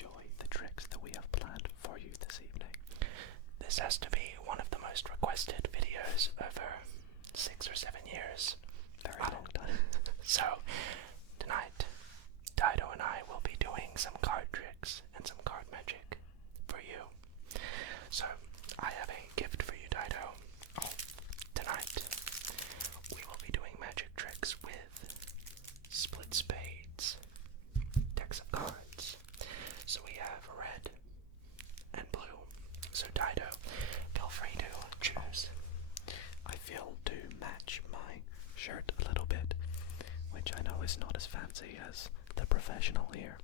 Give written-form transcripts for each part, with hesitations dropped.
enjoy the tricks that we have planned for you this evening. This has to be one of the most requested videos over 6 or 7 years. Very long time. So, tonight, Dido and I will be doing some card tricks and some card magic for you. So, I have a gift for you, Dido. Tonight, we will be doing magic tricks with split spades, decks of cards. So we have red and blue. So Dido, feel free to choose. I feel to match my shirt a little bit, which I know is not as fancy as the professional here,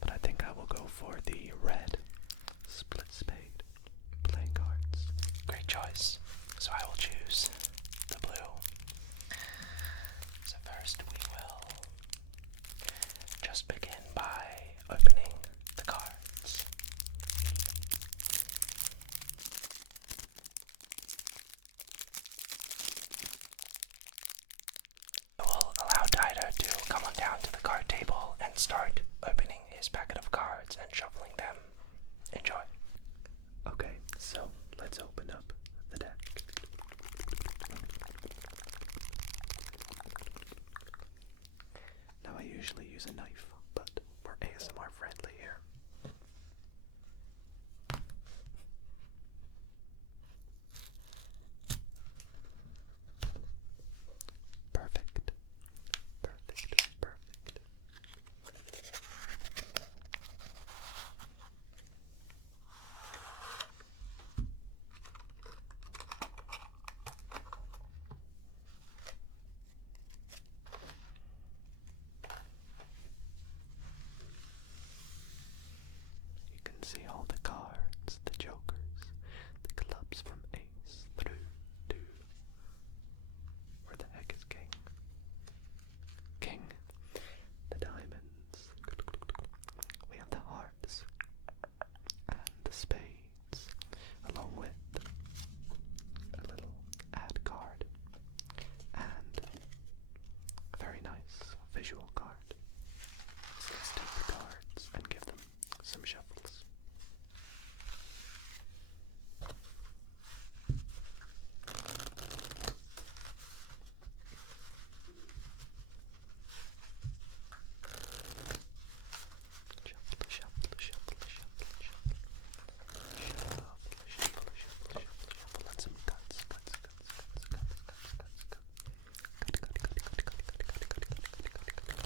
but I think I will go for the red split spade playing cards. Great choice. So I will choose the blue. So first we will just begin by opening the cards. I will allow Dido to come on down to the card table and start opening his packet of cards and shuffling them. Enjoy. Okay, so let's open up the deck. Now I usually use a knife, but we're ASMR friendly here. Perfect. Perfect. Perfect. You can see all the cards, the jokers, the clubs from ace through to where the heck is king? King, the diamonds. We have the hearts and the spades, along with a little ad card and a very nice visual card. So let's take the cards and give them some shuffles. Shuffle, shuffle, shuffle, shuffle, shuffle. Shuffle, shuffle, shuffle, shuffle. Let some cuts, cuts, cuts, cuts, cuts, cuts, cuts, cuts. Cut, cut, cut, cut, cut, cut, cut, cut, cut, cut, cut, cut, cut.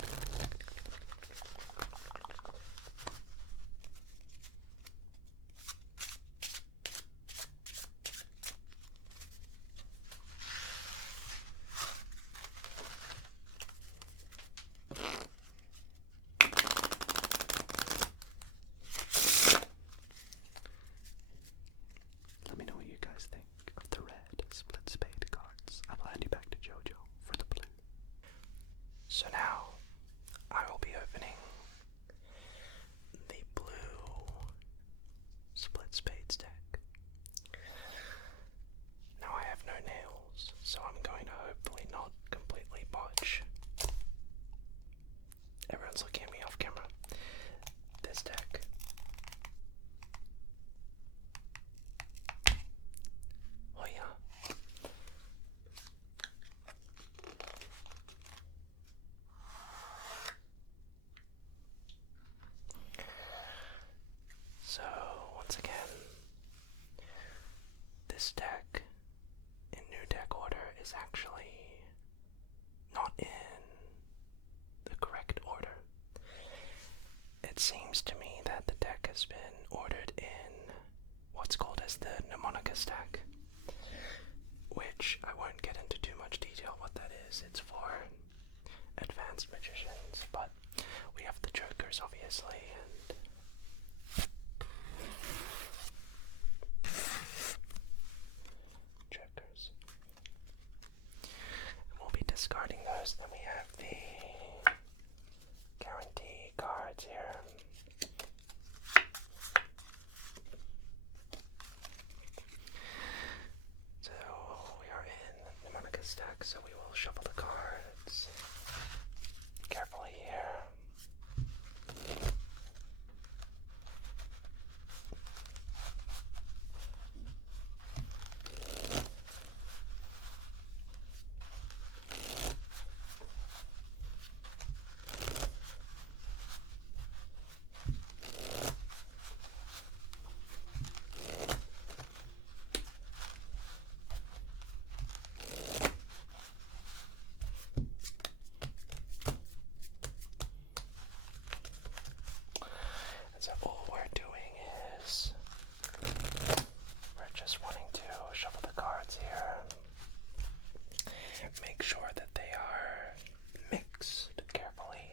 Let me know what you guys think of the red split spade cards. I will hand you back to Jojo for the blue. So now, I will be opening the blue split spades deck. Now I have no nails, so I'm going to hopefully not completely botch. Everyone's looking at me off camera. This deck. Oh yeah. So, once again, this deck in new deck order is actually not in the correct order. It seems to me that the deck has been ordered in what's called as the mnemonica stack, which I won't get into too much detail what that is. It's for advanced magicians, but we have the jokers obviously, and jokers. And we'll be discarding those. Then we have the guarantee cards here. So we are in the mnemonica stack, so we will shuffle the cards carefully here. So all we're doing is we're just wanting to shuffle the cards here. Make sure that they are mixed carefully.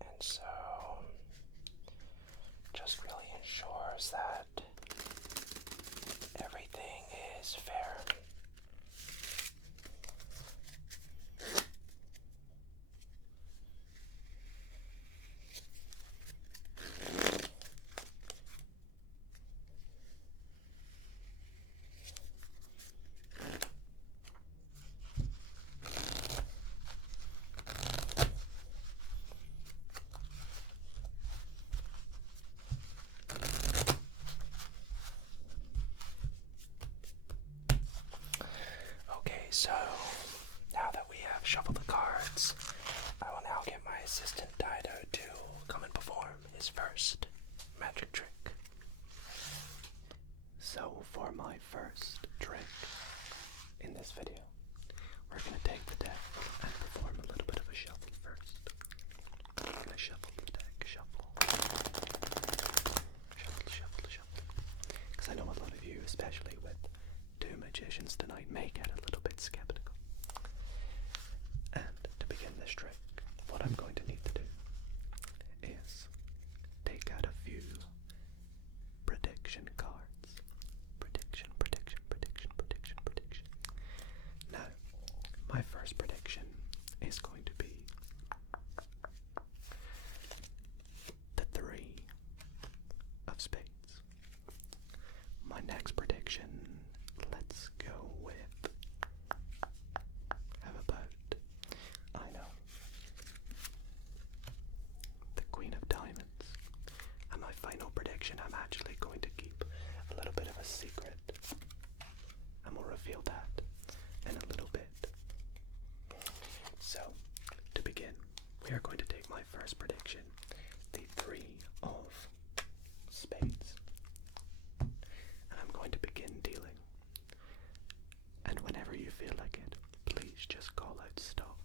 And so just really ensures that everything is fair. So, now that we have shuffled the cards, I will now get my assistant Dido to come and perform his first magic trick. So, for my first trick in this video, we're going to take the deck and perform a little bit of a shuffle first. We're going to shuffle the deck, shuffle. Shuffle, shuffle, shuffle. Because I know a lot of you, especially with two magicians tonight, may get a little bit skeptical. And to begin this trick, what I'm going to need to do is take out a few prediction cards. Prediction, prediction, prediction, prediction, prediction. Now, my first prediction is going to be the 3 of spades. My next prediction, let's go with, how about, I know, the Queen of Diamonds. And my final prediction, I'm actually going to keep a little bit of a secret, and we'll reveal that in a little bit. So, to begin, we are going to take my first prediction, the 3 of spades. And I'm going to begin dealing. And whenever you feel like it, please just call out stop.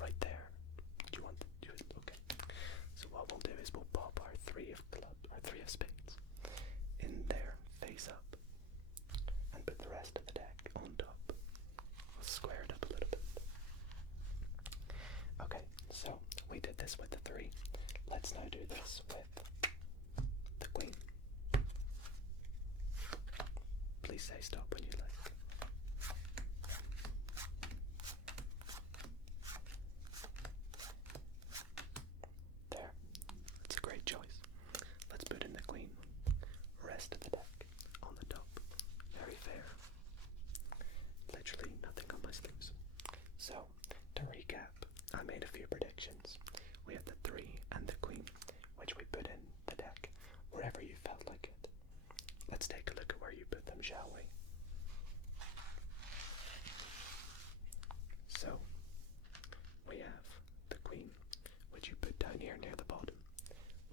Right there. Do you want okay. So what we'll do is we'll pop our 3 of spades in there, face up, and put the rest of the deck on top. We'll square it up a little bit. Okay, so we did this with the 3. Let's now do this with the Queen. Please say stop when you like. There. That's a great choice. Let's put in the Queen. Rest of the deck on the top. Very fair. Literally nothing on my sleeves. So, to recap, I made a few predictions. We had the 3 and the Queen, which we put in the deck wherever you felt like it. Let's take a look at where you put them, shall we? So, we have the Queen, which you put down here near the bottom.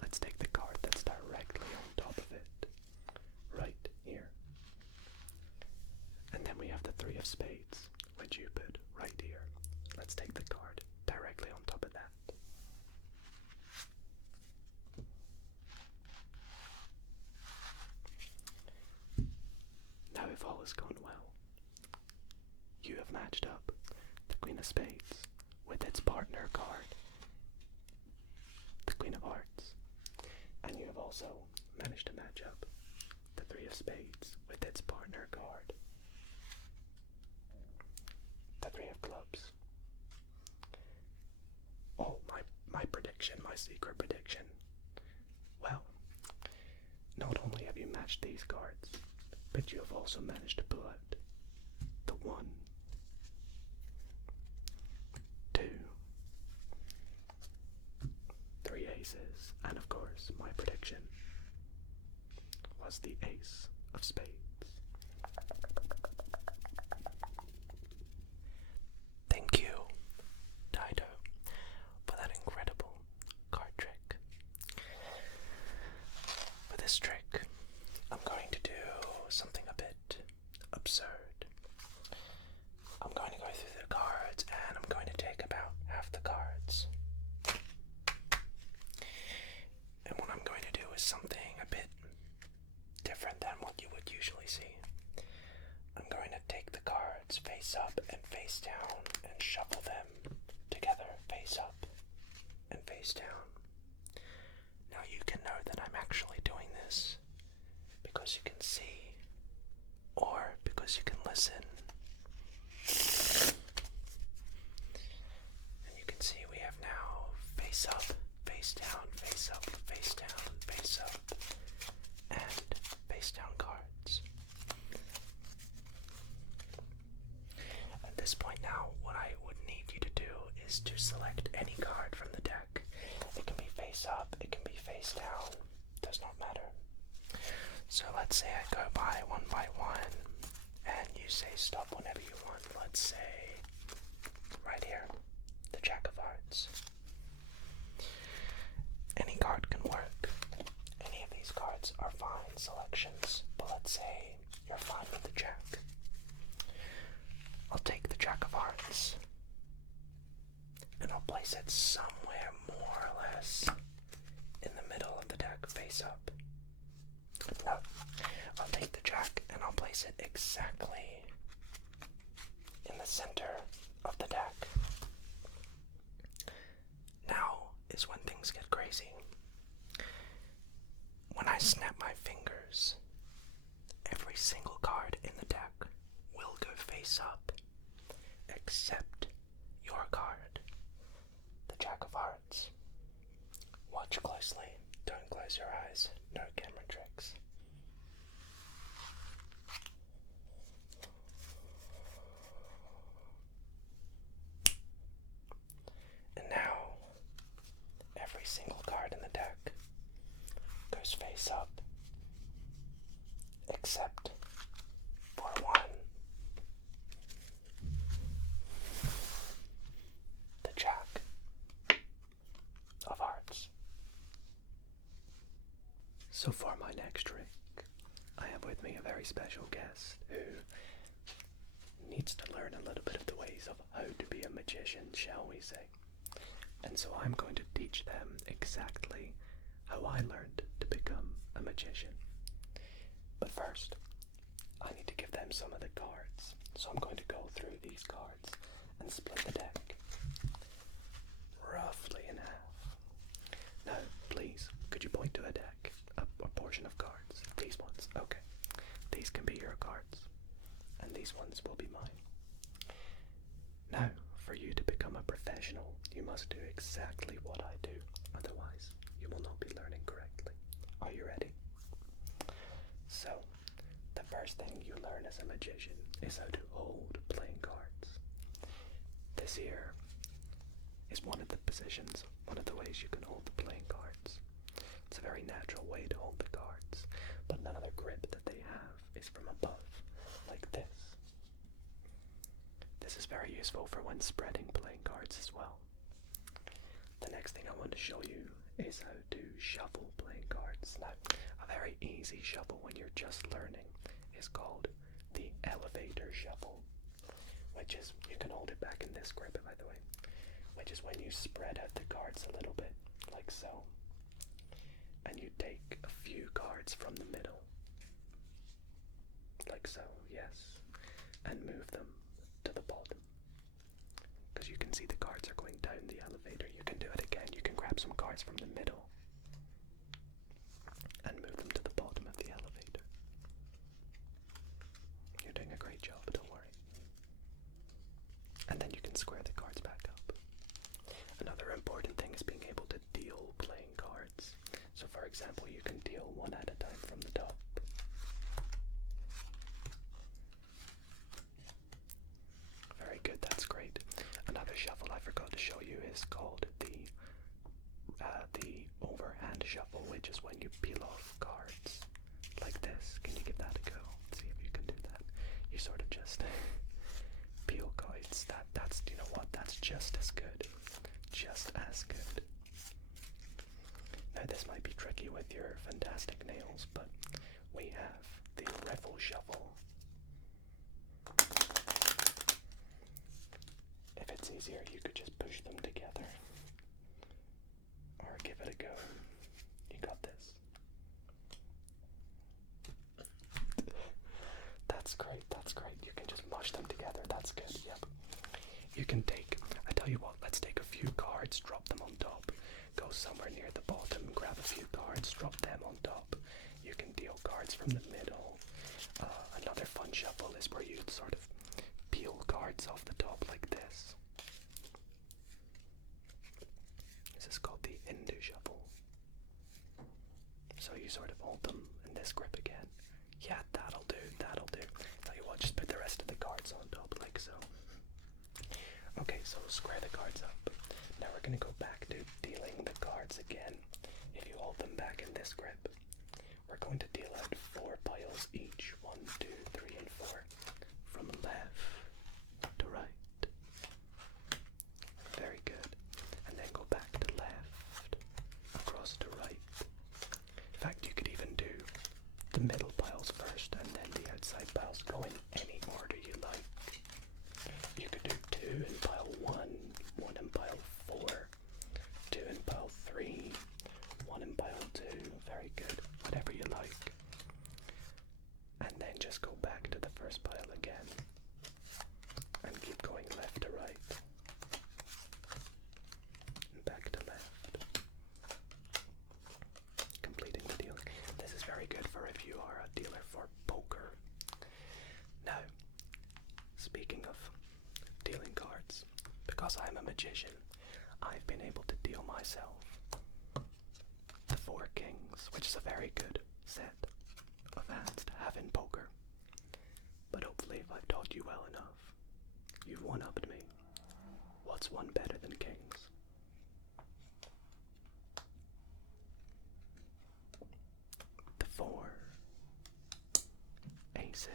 Let's take the card that's directly on top of it, right here. And then we have the 3 of spades, which you put right here. Let's take the card directly on top of that. Now, if all has gone well, you have matched up the Queen of Spades with its partner card, the Queen of Hearts, and you have also managed to match up the 3 of Spades with its partner card, the 3 of Clubs. Oh, my prediction, my secret prediction. Well, not only have you matched these cards, but you have also managed to pull out the 1, 2, 3 aces, and of course, my prediction was the Ace of Spades. Thank you, Dido, for that incredible card trick. For this trick, I'm going to do something a bit absurd. take the cards face up and face down and shuffle them together, face up and face down. Now you can know that I'm actually doing this because you can see or because you can listen. And you can see we have now face up, face down, face up, face down, face up, and face down cards. At this point now, what I would need you to do is to select any card from the deck. It can be face up, it can be face down, does not matter. So let's say I go by one, and you say stop whenever you want. Let's say right here, the Jack of Hearts. Any card can work. Any of these cards are fine selections, but let's say you're fine with the Jack. I'll take the Jack of Hearts and I'll place it somewhere more or less in the middle of the deck, face up. No, I'll take the Jack and I'll place it exactly in the center of the deck. Now is when things get crazy. When I snap my fingers, every single card in the deck will go face up, except your card, the Jack of Hearts. Watch closely, don't close your eyes, no camera tricks. And now, every single card in the deck goes face up, except for one, the Jack of Hearts. So for my next trick, I have with me a very special guest who needs to learn a little bit of the ways of how to be a magician, shall we say. And so I'm going to teach them exactly how I learned to become a magician. But first, I need to give them some of the cards. So I'm going to go through these cards and split the deck roughly in half. Now, please, could you point to a deck, a portion of cards? These ones, okay. These can be your cards, and these ones will be mine. Now, for you to become a professional, you must do exactly what I do. Otherwise, you will not be learning correctly. Are you ready? So, the first thing you learn as a magician is how to hold playing cards. This here is one of the positions, one of the ways you can hold the playing cards. It's a very natural way to hold the cards, but none of the grip that they have is from above, like this. This is very useful for when spreading playing cards as well. The next thing I want to show you is how to shuffle playing cards. Now, a very easy shuffle when you're just learning is called the elevator shuffle, which is, you can hold it back in this grip, by the way, which is when you spread out the cards a little bit, like so, and you take a few cards from the middle, like so, yes, and move them to the bottom, because you can see the cards are going down the elevator. You can do it again. You can grab some cards from the middle and move them to the bottom of the elevator. You're doing a great job, don't worry. And then you can square the cards back up. Another important thing is being able to deal playing cards. So for example, you can deal one at a time from the top. Very good, that's great. Another shuffle I forgot to show you is called the overhand shuffle, which is when you peel off cards like this. Can you give that a go? See if you can do that. You sort of just peel cards. That's, you know what? That's just as good. Just as good. Now this might be tricky with your fantastic nails, but we have the riffle shuffle. If it's easier, you could just push them together. Or give it a go. You got this. That's great, that's great. You can just can take, I tell you what, let's take a few cards, drop them on top, go somewhere near the bottom, grab a few cards, drop them on top. You can deal cards from the middle. Another fun shuffle is where you'd sort of peel cards off the top like this. This is called the Hindu shuffle. So you sort of hold them in this grip again. Yeah, that'll do, that'll do. Tell you what, just put the rest of the cards on top like so. Okay, so we'll square the cards up. Now we're going to go back to dealing the cards again. If you hold them back in this grip, we're going to deal out 4 piles each. 1, 2, 3, and 4. From left to right. Very good. And then go back to left, across to right. In fact, you could even do the middle piles first and then the outside piles. Go in any order you like. You could do 2 in pile 1, 1 in pile 4, 2 in pile 3, 1 in pile 2. Very good. Whatever you like. And then just go back to the first pile again. And keep going left to right. And back to left. Completing the dealing. This is very good for if you are a dealer for poker. Now, speaking of dealing cards, because I'm a magician, I've been able to deal myself the 4 kings, which is a very good set of hands to have in poker. But hopefully if I've taught you well enough, you've one-upped me. What's one better than kings? The 4 aces.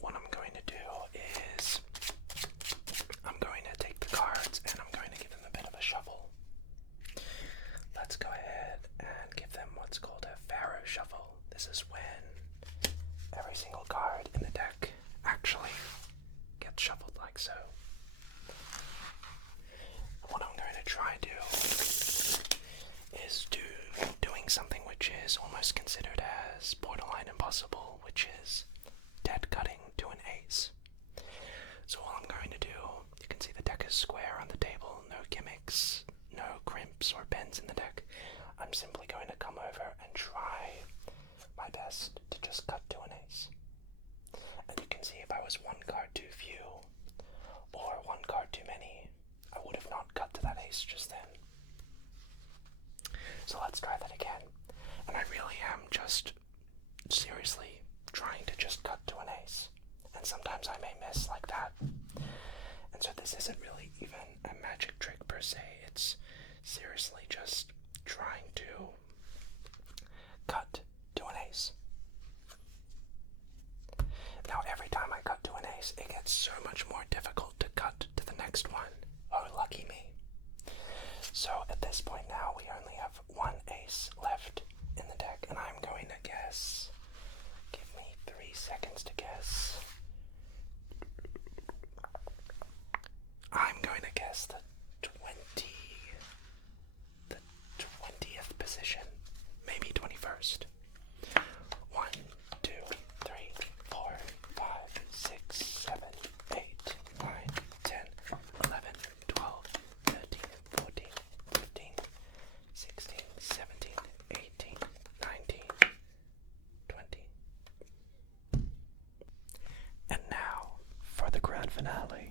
What I'm going to do is I'm going to take the cards and I'm going to give them a bit of a shuffle. Let's go ahead and give them what's called a pharaoh shuffle. This is when every single card in the deck actually gets shuffled like so. What I'm going to try to do is doing something which is almost considered as borderline impossible, which is dead cutting to an ace. So all I'm going to do, you can see the deck is square on the table, no gimmicks, no crimps or bends in the deck. I'm simply going to come over and try my best to just cut to an ace. And you can see if I was 1 card too few or 1 card too many, I would have not cut to that ace just then. So let's try that again. And I really am just seriously trying to just cut to an ace. And sometimes I may miss like that. And so this isn't really even a magic trick per se. It's seriously just trying to cut to an ace. Now every time I cut to an ace, it gets so much more difficult to cut to the next one. Oh, lucky me. So at this point now, we only have 1 ace left in the deck, and I'm going to guess. Give me 3 seconds to guess. I'm going to guess the 20th position, maybe 21st. 1, 2, 3, 4, 5, 6, 7, 8, 9, 10, 11, 12, 13, 14, 15, 16, 17, 18, 19, 20. And now, for the grand finale,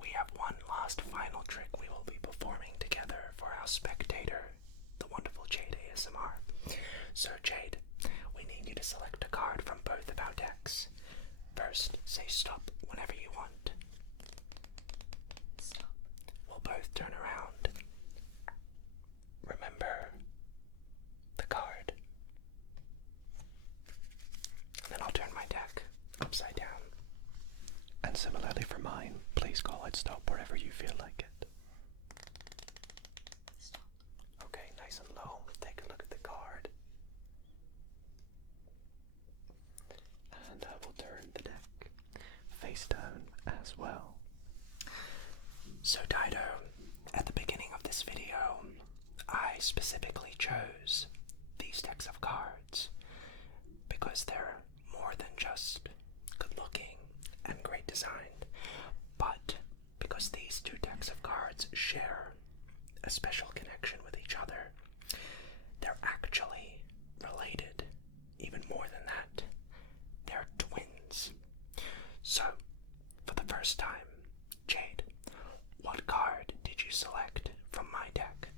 we have one last final trick we will be performing together for our spectator, the wonderful Jade ASMR. So Jade, we need you to select a card from both of our decks. First, say stop whenever you want. Stop. We'll both turn around. Remember the card. Then I'll turn my deck upside down. And similarly for mine, please call out stop wherever you feel like it. Stop. Okay, nice and low. Take a look at the card. And I will turn the deck face down as well. So Dido, at the beginning of this video, I specifically chose these decks of cards because they're more than just good looking and great design, but because these two decks of cards share a special connection with each other. They're actually related, even more than that. They're twins. So, for the first time, Jade, what card did you select from my deck?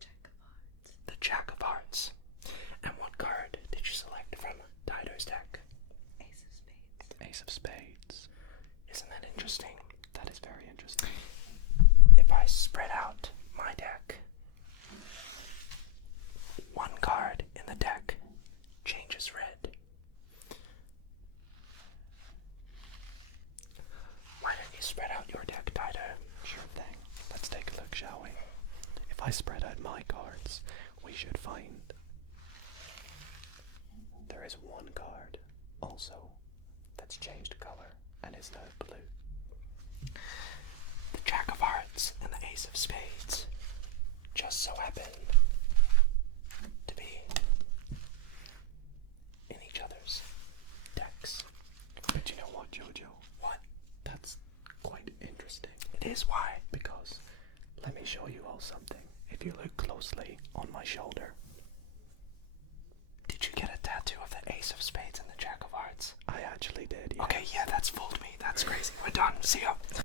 Jack of Hearts. The Jack of Hearts. And what card did you select from Dido's deck? Ace of Spades. Ace of Spades. Isn't that interesting? That is very interesting. If I spread out my deck, one card in the deck changes red. Why don't you spread out your deck, Dido? Sure thing. Let's take a look, shall we? If I spread out my cards, we should find there is one card also that's changed color and is now blue. The Jack of Hearts and the Ace of Spades just so happen to be in each other's decks. But you know what, Jojo? What? That's quite interesting. It is. Why? Because let me show you all something. If you look closely on my shoulder, Did you get a tattoo of the Ace of Spades and the Jack of Hearts? I actually did. Yes. Okay, yeah, that's fooled me. That's crazy. We're done. See ya.